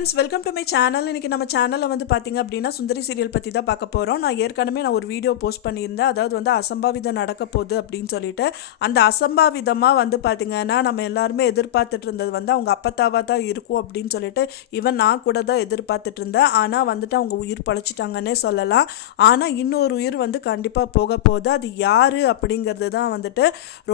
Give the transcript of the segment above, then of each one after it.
Friends welcome to my channel இன்றைக்கி நம்ம சேனலில் வந்து பார்த்தீங்க அப்படின்னா சுந்தரி சீரியல் பற்றி தான் பார்க்க போகிறோம் நான் ஏற்கனவே நான் ஒரு வீடியோ போஸ்ட் பண்ணியிருந்தேன். அதாவது வந்து அசம்பாவிதம் நடக்க போகுது அப்படின்னு சொல்லிட்டு அந்த அசம்பாவிதமாக வந்து பார்த்திங்கன்னா நம்ம எல்லாருமே எதிர்பார்த்துட்டு இருந்தது வந்து அவங்க அப்பத்தாவாக தான் இருக்கும் அப்படின்னு சொல்லிட்டு ஈவன் நான் கூட தான் எதிர்பார்த்துட்டு இருந்தேன். ஆனால் வந்துட்டு அவங்க உயிர் பழச்சிட்டாங்கன்னே சொல்லலாம். ஆனால் இன்னொரு உயிர் வந்து கண்டிப்பாக போக போகுது. அது யார் அப்படிங்கிறது தான் வந்துட்டு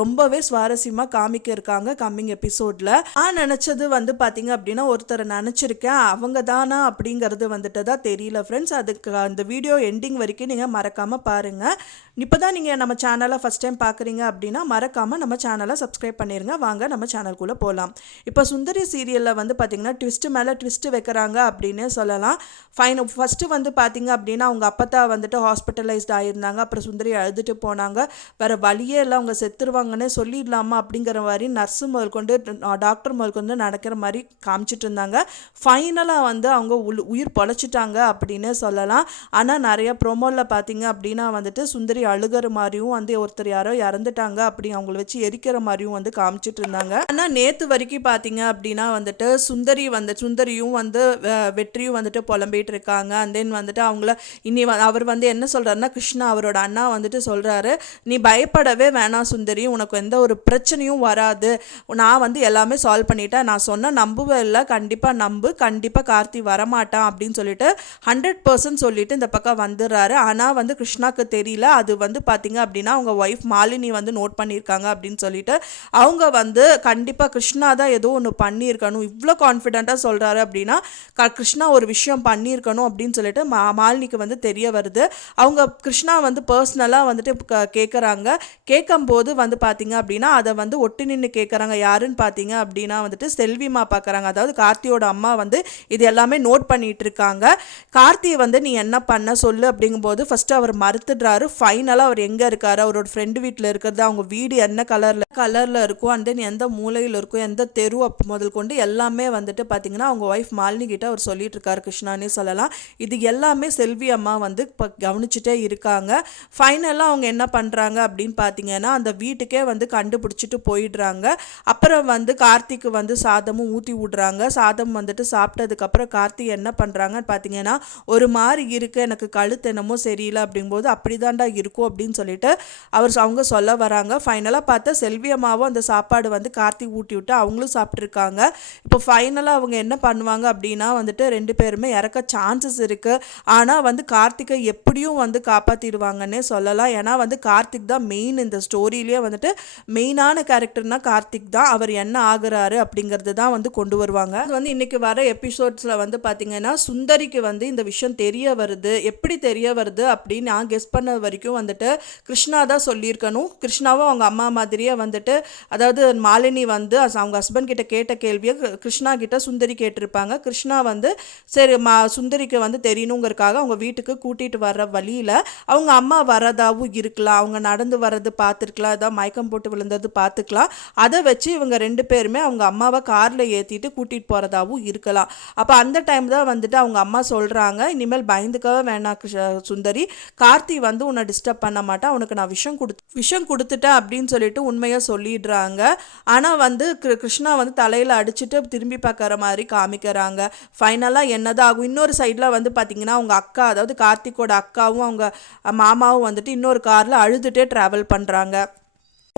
ரொம்பவே சுவாரஸ்யமாக காமிக்க இருக்காங்க கம்மிங் எபிசோடில் நான் நினச்சது வந்து பார்த்திங்க அப்படின்னா ஒருத்தரை நினச்சிருக்கேன். அவங்க தானா அப்படிங்கிறது வந்துட்டு தான் தெரியல ஃப்ரெண்ட்ஸ் அதுக்கு அந்த வீடியோ எண்டிங் வரைக்கும் நீங்கள் மறக்காமல் பாருங்கள் இப்போ தான் நீங்கள் நம்ம சேனலை ஃபஸ்ட் டைம் பார்க்குறீங்க அப்படின்னா மறக்காமல் நம்ம சேனலை சப்ஸ்கிரைப் பண்ணிடுங்க வாங்க நம்ம சேனல்குள்ளே போகலாம் இப்போ சுந்தரி சீரியலில் வந்து பார்த்திங்கன்னா ட்விஸ்ட்டு மேலே ட்விஸ்ட்டு வைக்கிறாங்க அப்படின்னே சொல்லலாம். ஃபைன் ஃபஸ்ட்டு வந்து பார்த்தீங்க அப்படின்னா அவங்க அப்பத்தா வந்துட்டு ஹாஸ்பிட்டலைஸ்ட் ஆகியிருந்தாங்க அப்புறம் சுந்தரி அழுதுட்டு போனாங்க. வேறு வழியே இல்லை அவங்க செத்துருவாங்கன்னே சொல்லிடலாமா அப்படிங்கிற மாதிரி நர்ஸு முதல் கொண்டு டாக்டர் முதல் கொண்டு நடக்கிற மாதிரி காமிச்சிட்டு இருந்தாங்க. ஃபைன் ஃபைனலாக வந்து அவங்க உள் உயிர் பொழைச்சிட்டாங்க அப்படின்னு சொல்லலாம். ஆனால் நிறைய ப்ரோமோவில் பார்த்தீங்க அப்படின்னா வந்துட்டு சுந்தரி அழுகிற மாதிரியும் வந்து ஒருத்தர் யாரோ இறந்துட்டாங்க அப்படி அவங்கள வச்சு எரிக்கிற மாதிரியும் வந்து காமிச்சிட்டு இருந்தாங்க. ஆனால் நேற்று வரைக்கும் பார்த்தீங்க அப்படின்னா வந்துட்டு சுந்தரி வந்து சுந்தரியும் வந்து வெற்றியும் வந்துட்டு புலம்பிட்டு இருக்காங்க. அண்ட் தென் வந்துட்டு அவங்கள இனி அவர் வந்து என்ன சொல்றாருன்னா கிருஷ்ணா அவரோட அண்ணா வந்துட்டு சொல்றாரு நீ பயப்படவே வேணாம் சுந்தரி உனக்கு எந்த ஒரு பிரச்சனையும் வராது. நான் வந்து எல்லாமே சால்வ் பண்ணிட்டேன். நான் சொன்ன நம்புவே இல்லை. கண்டிப்பாக நம்பு. கண்டிப்பாக கார்த்தி வரமாட்டான் அப்படின்னு சொல்லிட்டு ஹண்ட்ரட் பர்சன்ட் சொல்லிட்டு இந்த பக்கம் வந்துடுறாரு. ஆனால் வந்து கிருஷ்ணாக்கு தெரியல. அது வந்து பார்த்தீங்க அப்படின்னா அவங்க ஒய்ஃப் மாலினி வந்து நோட் பண்ணியிருக்காங்க அப்படின்னு சொல்லிட்டு அவங்க வந்து கண்டிப்பாக கிருஷ்ணா தான் ஏதோ ஒன்று பண்ணியிருக்கணும். இவ்வளோ கான்ஃபிடென்ட்டாக சொல்கிறாரு அப்படின்னா க கிருஷ்ணா ஒரு விஷயம் பண்ணியிருக்கணும் அப்படின்னு சொல்லிட்டு மா மாலினிக்கு வந்து தெரிய வருது. அவங்க கிருஷ்ணா வந்து பர்சனலாக வந்துட்டு க- கேட்குறாங்க கேட்கும்போது வந்து பார்த்தீங்க அப்படின்னா அதை வந்து ஒட்டி நின்று கேட்குறாங்க யாருன்னு பார்த்தீங்க அப்படின்னா வந்துட்டு செல்விமா பார்க்குறாங்க அதாவது கார்த்தியோட அம்மா வந்து இது எல்லாமே நோட் பண்ணிட்டு இருக்காங்க கார்த்தியை வந்து நீ என்ன பண்ண சொல்லு அப்படிங்கும்போது ஃபஸ்ட்டு அவர் மறுத்துடுறாரு. ஃபைனலாக அவர் எங்கே இருக்காரு? அவரோட ஃப்ரெண்டு வீட்டில் இருக்கிறது அவங்க வீடு என்ன கலரில் கலரில் இருக்கும் அண்ட் தென் எந்த மூலையில் இருக்கும் எந்த தெரு அப் முதல் கொண்டு எல்லாமே வந்துட்டு பார்த்தீங்கன்னா அவங்க ஒய்ஃப் மாலினி கிட்ட அவர் சொல்லிட்டு இருக்காரு கிருஷ்ணானே சொல்லலாம். இது எல்லாமே செல்வி அம்மா வந்து இப்போ கவனிச்சுட்டே இருக்காங்க. ஃபைனலாக அவங்க என்ன பண்ணுறாங்க அப்படின்னு பார்த்தீங்கன்னா அந்த வீட்டுக்கே வந்து கண்டுபிடிச்சிட்டு போயிடுறாங்க. அப்புறம் வந்து கார்த்திக்கு வந்து சாதமும் ஊற்றி விடுறாங்க. சாதம் வந்துட்டு சாப்பிட்டதுக்கப்புறம் கார்த்தி என்ன பண்ணுறாங்கன்னு பார்த்தீங்கன்னா ஒரு மாதிரி இருக்குது எனக்கு கழுத்து என்னமோ சரியில்லை அப்படிங்கும்போது அப்படிதான்டா இருக்கும் அப்படின்னு சொல்லிட்டு அவர் அவங்க சொல்ல வராங்க. ஃபைனலாக பார்த்தா செல்வி அம்மாவும் அந்த சாப்பாடு வந்து கார்த்தி ஊட்டி விட்டு அவங்களும் சாப்பிட்ருக்காங்க இப்போ ஃபைனலாக அவங்க என்ன பண்ணுவாங்க அப்படின்னா வந்துட்டு ரெண்டு பேருமே இறக்க சான்சஸ் இருக்குது ஆனால் வந்து கார்த்திகை எப்படியும் வந்து காப்பாற்றிடுவாங்கன்னே சொல்லலாம். ஏன்னா வந்து கார்த்திக் தான் மெயின் இந்த ஸ்டோரியிலேயே வந்துட்டு மெயினான கேரக்டர்னால் கார்த்திக் தான். அவர் என்ன ஆகுறாரு அப்படிங்கிறது தான் வந்து கொண்டு வருவாங்க. அது வந்து இன்றைக்கி வர எபிசோட்ஸில் வந்து பார்த்திங்கன்னா சுந்தரிக்கு வந்து இந்த விஷயம் தெரிய வருது. எப்படி தெரிய வருது அப்படின்னு நான் கெஸ் பண்ண வரைக்கும் வந்துட்டு கிருஷ்ணா தான் சொல்லியிருக்கணும். கிருஷ்ணாவும் அவங்க அம்மா மாதிரியே வந்துட்டு அதாவது மாலினி வந்து அவங்க ஹஸ்பண்ட் கிட்ட கேட்ட கேள்வியை கிருஷ்ணா கிட்ட சுந்தரி கேட்டிருப்பாங்க. கிருஷ்ணா வந்து சரி மா சுந்தரிக்கு வந்து தெரியணுங்கிறதுக்காக அவங்க வீட்டுக்கு கூட்டிகிட்டு வர்ற வழியில் அவங்க அம்மா வரதாவும் இருக்கலாம். அவங்க நடந்து வர்றது பார்த்துருக்கலாம். ஏதாவது மயக்கம் போட்டு விழுந்தது பார்த்துக்கலாம். அதை வச்சு இவங்க ரெண்டு பேருமே அவங்க அம்மாவை காரில் ஏற்றிட்டு கூட்டிகிட்டு போகிறதாவும் இருக்கலாம். அப்போ அந்த டைம் தான் வந்துட்டு அவங்க அம்மா சொல்கிறாங்க இனிமேல் பயந்துக்கவே வேணாம் சுந்தரி. கார்த்தி வந்து உன்னை டிஸ்டர்ப் பண்ண மாட்டான். உனக்கு நான் விஷம் கொடு விஷம் கொடுத்துட்டேன் அப்படின்னு சொல்லிட்டு உண்மையாக சொல்லிடுறாங்க. ஆனால் வந்து கிரு- கிருஷ்ணா வந்து தலையில் அடிச்சுட்டு திரும்பி பார்க்குற மாதிரி காமிக்கிறாங்க. ஃபைனலாக என்னதான் ஆகும் இன்னொரு சைடில் வந்து பார்த்தீங்கன்னா அவங்க அக்கா அதாவது கார்த்திக்கோட அக்காவும் அவங்க மாமாவும் வந்துட்டு இன்னொரு காரில் அழுதுகிட்டே ட்ராவல் பண்ணுறாங்க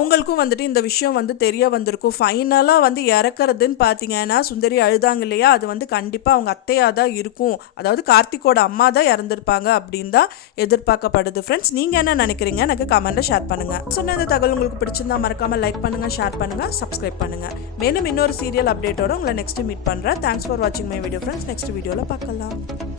உங்களுக்கும் வந்துட்டு இந்த விஷயம் வந்து தெரிய வந்திருக்கும். ஃபைனலாக வந்து இறக்குறதுன்னு பார்த்தீங்கன்னா சுந்தரி அழுதாங்க இல்லையா? அது வந்து கண்டிப்பாக அவங்க அத்தையாக தான் இருக்கும். அதாவது கார்த்திக்கோட அம்மா தான் இறந்துருப்பாங்க அப்படின்னு தான் எதிர்பார்க்கப்படுது. ஃப்ரெண்ட்ஸ் நீங்கள் என்ன நினைக்கிறீங்க? எனக்கு கமெண்ட்டில் ஷேர் பண்ணுங்கள் சொன்ன இந்த தகவல் உங்களுக்கு பிடிச்சிருந்தா மறக்காமல் லைக் பண்ணுங்கள் ஷேர் பண்ணுங்கள் சப்ஸ்கிரைப் பண்ணுங்கள் மேலும் இன்னொரு சீரியல் அப்டேட்டோட உங்களை நெக்ஸ்ட் மீட் பண்ணுறேன் தேங்க்ஸ் ஃபார் வாட்சிங் மை வீடியோ ஃப்ரெண்ட்ஸ் நெக்ஸ்ட் வீடியோவில் பார்க்கலாம்.